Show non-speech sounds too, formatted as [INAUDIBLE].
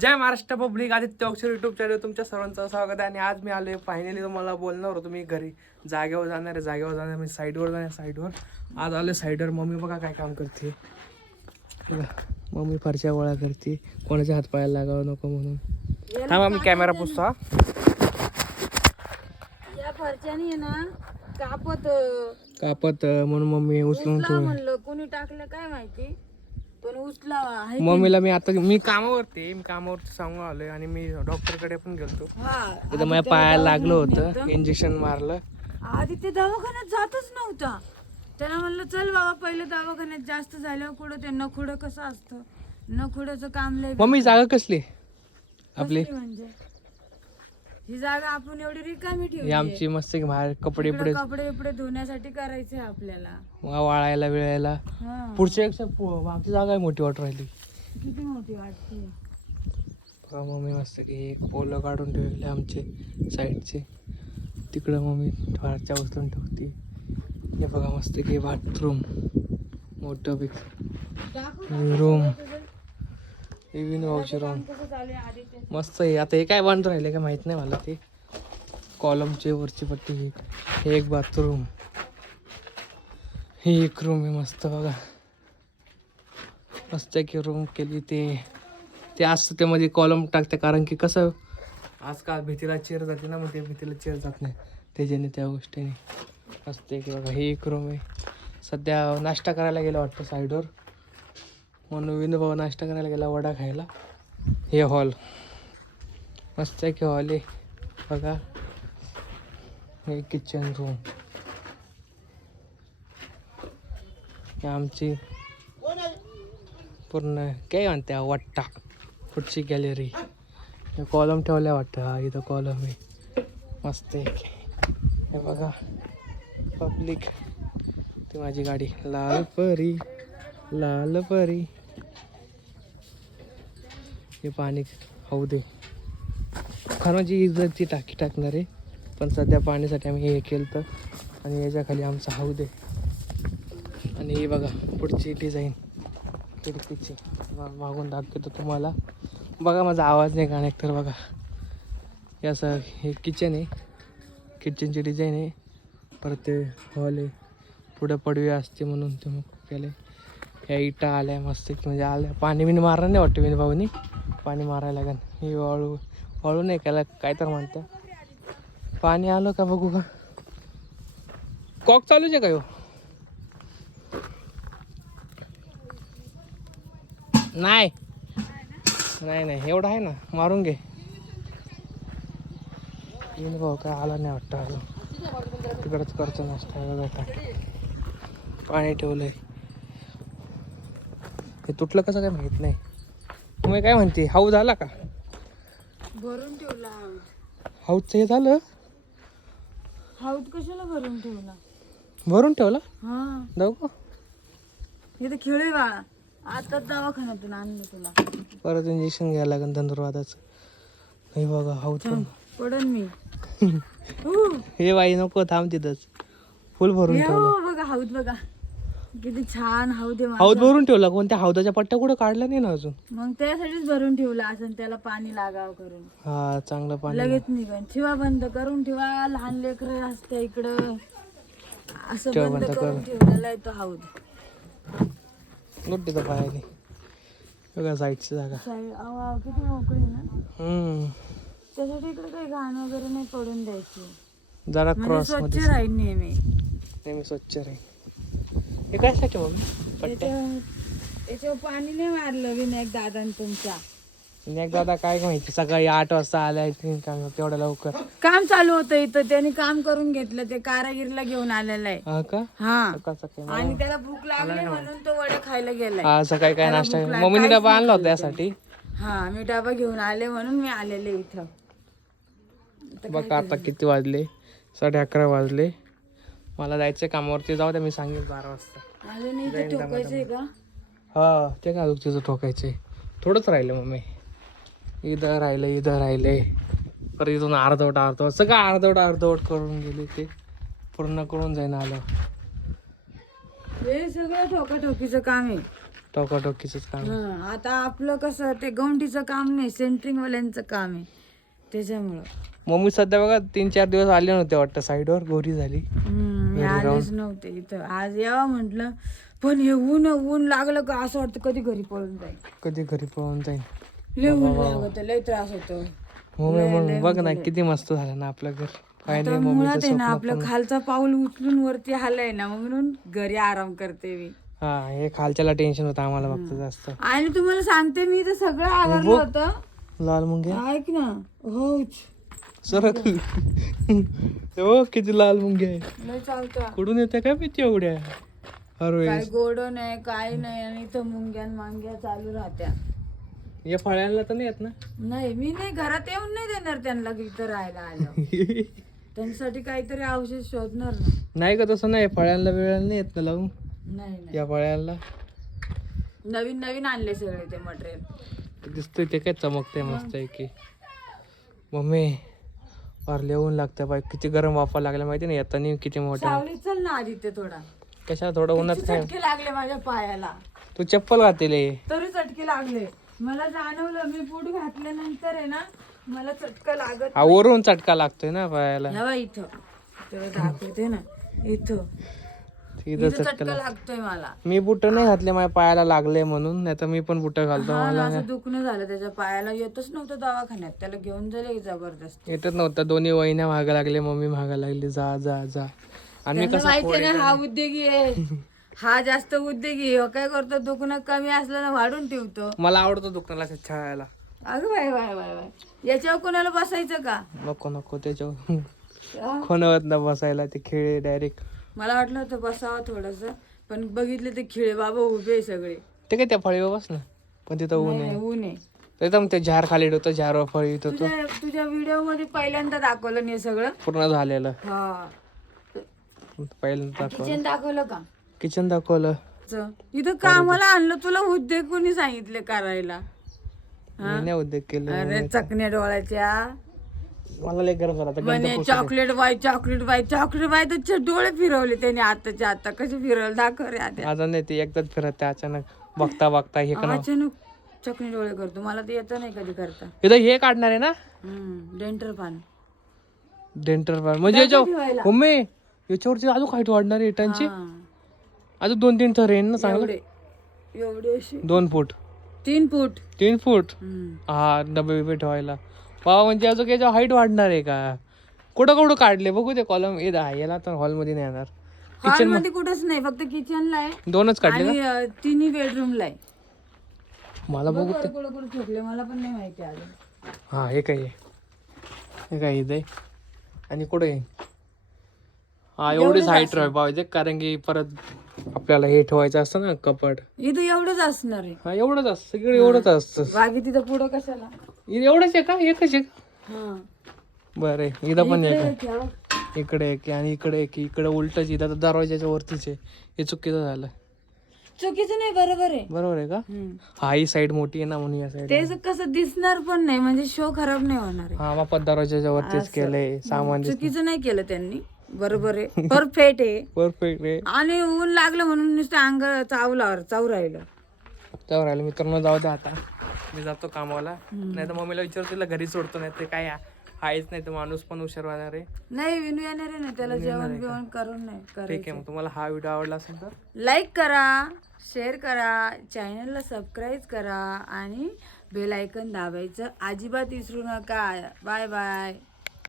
जय Maharashtra public Aditya अक्षर YouTube channel तुमच्या सर्वांचं स्वागत आहे. आणि आज मी आलोय फायनली तुम्हाला बोलणार होतो मी घरी. जागेवर जाणार आहे जागेवर जाणार मी साईडवर जाणार साईडवर आज आलोय साईडवर मम्मी बघा काय काम करते. मम्मी फरच्या गोळा करते. कोणाच्या हातपायाला लागावं नको म्हणून. थांबा मी कॅमेरा पुसतो हा. या फरच्यानी ना कापत. कापत म्हणून मम्मी उचलून म्हणलं कोणी टाकलं काय माहिती? पण उचलावा आहे मम्मीला मी आता मी कामावरती मी कामावरती सांगून आलोय आणि मी डॉक्टरकडे पण गेलतो. हा तिथं माझ्या पायाला लागलं होतं इंजेक्शन मारलं. आधी ते दवाखान्यात जातच नव्हता. त्याला म्हणलं चल बाबा पहिले दवाखान्यात जास्त झाल्यावर कुठं ते नखुडं कसं असतं? नखुड्याचं काम लय मम्मी जागा कसली आपली? म्हणजे? ही जागा आपण एवढी रिकामी ही ठेवली आमची मस्त की बाहेर कपडे इकडं बिपडे कपडे बिपडे धुण्यासाठी करायचे आपल्याला. वा- वाळायला वेळायला. हा. पुढच्या पेक्षा पु- आमची जागा आहे मोठी वाटत राहिली. किती मोठी वाटते? बघा मम्मी मस्त की एक पोलं काढून ठेवले आमचे साईडचे. तिकडं मम्मी फारच्या उचलून ठेवते. हे बघा मस्त की बाथरूम. मोठं बिग रूम आधी ते. मस्त आहे. आता हे काय बांधून राहिले का माहीत नाही मला ते. कॉलमचे वरची पट्टी ही. एक. बाथरूम. ही एक रूम आहे मस्त बघा. मस्त की रूम केली ते. ते असतं त्यामध्ये कॉलम टाकते कारण की कसं आजकाल भीतीला चेअर जाते ना मग ते भीतीला चेअर जात नाही. त्याच्याने त्या गोष्टीने. मस्त आहे की बघा ही एक रूम आहे. सध्या नाश्ता करायला गेला वाटतं साईडवर म्हणून विनोबा नाश्ता करायला गेला वडा खायला. हे हॉल. मस्त आहे की हॉल आहे. बघा. हे किचन रूम हे आमची पूर्ण काय म्हणते वाट्टा? पुढची गॅलरी हे कॉलम ठेवल्या वाटतं. हा इथं कॉलम आहे. मस्त आहे. की. हे बघा. पब्लिक ती माझी गाडी. लाल परी. लाल परी. हे पाणी होऊ दे. खरंची इज्जतची टाकी टाकणार आहे. पण सध्या पाण्यासाठी आम्ही हे केलं तर आणि याच्या खाली आमचं हाऊ दे. आणि हे बघा पुढची डिझाईन खिडकीची. मागून दाखवतो तुम्हाला. बघा माझा आवाज नाही कनेक्ट तर बघा. हे असं हे किचन आहे. किचनची डिझाईन आहे. परत ते हॉल आहे. पुढं पडवी असते म्हणून ते मग केले ह्या इटा आल्या मस्त म्हणजे आल्या पाणी बिन मारणार नाही वाटतं बिन भाऊनी पाणी मारायला लागेल हे वाळू वाळू नाही त्याला काय तर म्हणतं. पाणी आलं का बघू का? कॉक चालूच आहे का हो नाही. नाही नाही एवढं आहे ना. मारून घे. विनी भाऊ काय आला नाही वाटतं अजून. तिकडंच करतो नाश्ता पाणी ठेवलंय. हे तुटलं कसं काय माहीत नाही. तुम्ही काय म्हणते हाऊ झाला का? भरून ठेवला हाऊचं हे झालं? हाऊद कशाला भरून ठेवला? भरून ठेवलं? हा. जाऊ का? हे तर खेळे बाळा आताच दवाखान्यातून आणलं तुला. परत इंजेक्शन घ्यायला लागेल धनुर्वादाचं. नाही बघा हाऊत पण. पडन मी. [LAUGHS] हू. बाई नको थांब तिथंच. फुल भरून हे ठेवलं. बघा हाऊद बघा. किती छान हाऊद आहे माझा. हाऊत भरून ठेवला कोणत्या हाऊदाच्या पट्ट्या कुठं काढल्या नाही ना अजून? मग त्यासाठीच भरून ठेवला असं त्याला पाणी लागावं करून. हा चांगलं पाणी. लगेच निघन. ठेवा बंद करून ठेवा लहान लेकर असते इकडं. असं ठेवा बंद बंद करून ठेवलेला आहे तो हाऊद लुट तिथं पायाने बघा जायची जागा. साई- अहो, अहो, किती मोकळी आहे ना. हम्म. त्यासाठी इकडे काही घाण वगैरे नाही पडून द्यायची. जरा म्हणजे क्रॉस स्वच्छमध्ये राहील नेहमी. नेहमी स्वच्छ राहील हे काय साठी मम्मी? पट्ट्या. याच्यावर पाणी नाही मारलं विनायक दादान तुमच्या. विनायक दादा काय माहिती सकाळी आठ वाजता आलाय तेवढ्या लवकर. काम चालू होतं इथं त्यांनी काम करून घेतलं ते कारागीरला घेऊन आलेला आहे. हा का? हा. सकाळ सकाळी. आणि त्याला भूक लागली म्हणून तो वडे खायला गेलाय. हा सकाळी काय नाश्ता मम्मीने डबा आणला होता त्यासाठी हा मी डबा घेऊन आले म्हणून मी आलेले इथं. बघा आता किती वाजले. साडे अकरा वाजले. मला जायचं कामावरती. जाऊ द्या मी सांगेल बारा वाजता. अजून इथे ठोकायचंय का? हा ते काय अजून तिचं ठोकायचंय? थोडंच राहिलं मम्मी इथं राहिलं इथं राहिले. परत इथून अर्धवट अर्धवट सगळं अर्धवट अर्धवट करून गेले ते. पूर्ण करून जाईन आलं. हे सगळं ठोकाठोकीचं काम आहे. टोकाटोकीच काम. हं, आता आपलं कसं ते गवंडीचं काम नाही सेंटरिंग वाल्यांचं काम आहे. त्याच्यामुळं. मम्मी सध्या बघा तीन चार दिवस आले नव्हते वाटतं साईडवर गोरी झाली. हम्म, मी आलेच नव्हते इथं. आज यावं म्हटलं पण हे ऊन ऊन लागलं का असं वाटतं कधी घरी पळून जाईल. कधी घरी पळून जाईल. लय ऊन लागत लय त्रास होतो. मम्मी मग बघ ना किती मस्त झालं ना आपलं घर. मुळात आहे ना आपलं खालचा पाऊल उचलून वरती हालाय ना म्हणून घरी आराम करते मी. हा हे खालच्याला टेन्शन होतं आम्हाला फक्त जास्त. आणि तुम्हाला सांगते मी तर सगळं आवरलं होतं लाल मुंगे ऐक ना. होच सरक. हो किती लाल मुंगे आहे. लय चालतं कुठून येते काय माहिती एवढ्या? अरे काय गोड नाही काय नाही आणि इथं मुंग्या मांग्या चालू राहत्या. या फळ्यांना तर नाही येत ना? नाही मी नाही घरात येऊन नाही देणार त्यांना की इथं राहायला आलं [LAUGHS] त्यांच्यासाठी काहीतरी औषध शोधणार ना. नाही का तसं नाही फळ्यांना वेळेला नाही येत ना लावून? नाही नाही. या फळ्यांना? नवीन नवीन आणले सगळे ते मटेरियल. दिसतंय ते काय चमकतंय मस्त आहे की मम्मी फार लिहून लागतं बाई. किती गरम वाफा लागल्या माहिती नाही? येताना किती मोठ्या सावलीत चल ना आदित्य थोडा. कशा थोडं उन्हात काय? चटके लागले माझ्या पायाला? तू चप्पल घातेल हे. तरी चटके लागले. मला जाणवलं मी बूट घातल्यानंतर आहे ना मला चटका लागत हा वरून चटका लागतोय ना पायाला. इथं. तेव्हा दाखवते ना. इथं. इथं चटका लागतोय मला. मी बुट नाही घातले माझ्या पायाला लागले म्हणून नाही तर मी पण बुट घालतो. मला असं दुखणं झालं त्याच्या पायाला. येतच नव्हतं दवाखान्यात. त्याला घेऊन जाईल जबरदस्त. येतच नव्हतं. दोन्ही वहिन्या महागा लागले मम्मी महागा लागली. जा जा जा. त्यांना कसं माहिती ना हा उद्योगी आहे. हा जास्त उद्योगी. हो काय करतो? दुखणं कमी असलं ना वाढून ठेवतो. मला आवडतो छळायला अगं बाय बाय बाय बाय याच्यावर कोणाला बसायचं का? नको नको. त्याच्यावर? खोनवत [LAUGHS] ना बसायला ते खेळे डायरेक्ट मला वाटलं होतं बसावं थोडस पण बघितले ते खिळे बाबा उभे आहे सगळे. ते काय त्या फळीवर बस ना पण तिथं ऊन नाही, आहे. नाही, ऊन आहे. एकदम ते झार खाली होतं झारवर फळी येत होतं. तुझ्या तुझ्या व्हिडिओमध्ये पहिल्यांदा दाखवलं नाही सगळं? पूर्ण झालेलं. हा. पहिल्यांदा दाखवलं. किचन दाखवलं का? किचन दाखवलं. च. इथं कामाला आणलं तुला उद्योग कोणी सांगितले करायला? मी नाही उद्योग केले अरे चकण्या डोळ्याच्या. मला लय गरज झाला म्हणे chocolate boy chocolate boy chocolate boy तर डोळे फिरवले त्याने आताच्या आता. कसे फिरवले? दाखव रे आता माझा नाही ते एकदाच फिरत ते अचानक बघता बघता हे करा अचानक चकणी डोळे करतो. मला ते येतं नाही कधी करता. इथं हे काढणार आहे ना? डेंटर पान. डेंटर पार म्हणजे याच्या ठेवायला. मम्मी याच्यावरती अजून हाईट वाढणार आहे? इटांची. अजून दोन तीन थर येईन ना चांगलं एवढे एवढे असे. दोन फूट. तीन फूट. तीन फूट? हम्म. हा डबे बिबे ठेवायला. बाबा म्हणजे अजून याच्या हाईट वाढणार आहे का? कुठं कुठं काढले? बघू ते कॉलम ये दा याला तर हॉलमध्ये नाही येणार. हॉलमध्ये. कुठंच नाही फक्त किचनला आहे. दोनच काढले आणि अं, तिन्ही बेडरूमला आहे. मला बघू कुठे कुठे कुठे ठोकले मला पण नाही माहिती अजून. हा हे काय आहे? हे काय इथे? आणि कुठे आहे? हा एवढीच हाईट राह पाहिजे कारण की परत आपल्याला हे ठेवायचं असतं ना कपाट इथं एवढंच असणार आहे. हा एवढंच असतं सगळं एवढंच असतं. बाकी तिथं पुढं कशाला? एवढंच आहे का? एकच आहे का? हा. बरं आहे. इथं पण इकडे आहे. का इकडे एक आहे आणि इकडे एक आहे. इकडे उलटच इथं तर दरवाजाच्या वरतीच आहे. हे चुकीचं झालं. चुकीचं नाही बरोबर आहे. बरोबर आहे का? हम्म. हा ही साईड मोठी आहे ना म्हणून या साईड ते ज- कसं दिसणार पण नाही. म्हणजे शो खराब नाही होणार आहे. हा बापा दरवाजाच्या वरतीच केलंय. सामान चुकीचं नाही केलं त्यांनी. बरोबर आहे. परफेक्ट आहे. [LAUGHS] परफेक्ट आहे. आणि ऊन लागलं म्हणून नुसतं अंग चावला चाव राहिलं. जाऊ राहिलं. मित्रांनो जाऊ दे आता. मी जातो कामाला. नाही तर मम्मीला विचारतो तिला घरी सोडतो नाही ते काय आहेच नाही तर माणूस पण हुशार होणार आहे. नाही विनू येणार आहे ना त्याला जेवण बिवण करून नाही ठीक आहे मग तुम्हाला हा व्हिडिओ आवडला असेल तर? लाईक करा शेअर करा चॅनलला सबस्क्राईब करा आणि बेल आयकन दाबायचं. अजिबात विसरू नका. Bye bye